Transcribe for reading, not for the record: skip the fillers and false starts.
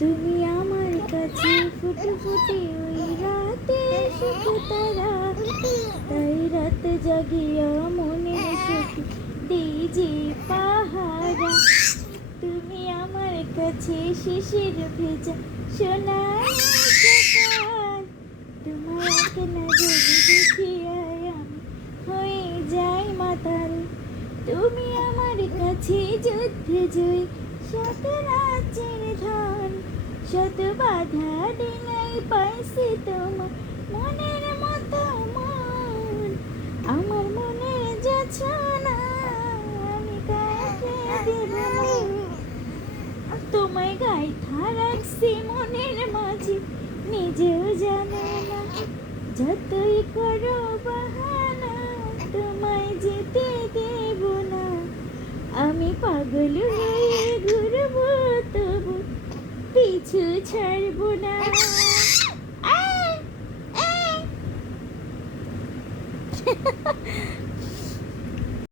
তুমি আমার কাছে ফুটে ফুটে ওই রাতে সুখ তারা, তাই রাত জাগিয়া মনে সুখ দিই যে পাহারা। তুমি আমার কাছে শিশির ভেজা সোনার সকাল, তোমার এক নজর দেখিয়া আমি হয়ে যাই মাতাল। তুমি আমার কাছে যুদ্ধে জয়ী শত রাজ্যের ধন, শত বাধা ডিঙাই পাইছি তোমার মনের মতো মন। আমার মনের যাচনা আমি কাকে দেব না, তোমায় গাইথা রাখছি মনের মাঝে নিজেও জানো না। যতই করো বাহানা তোমায় যেতে দেব না, আমি পাগল হয়ে ঘুরবো তবু পিছু ছাড়বো না। আহ! আহ!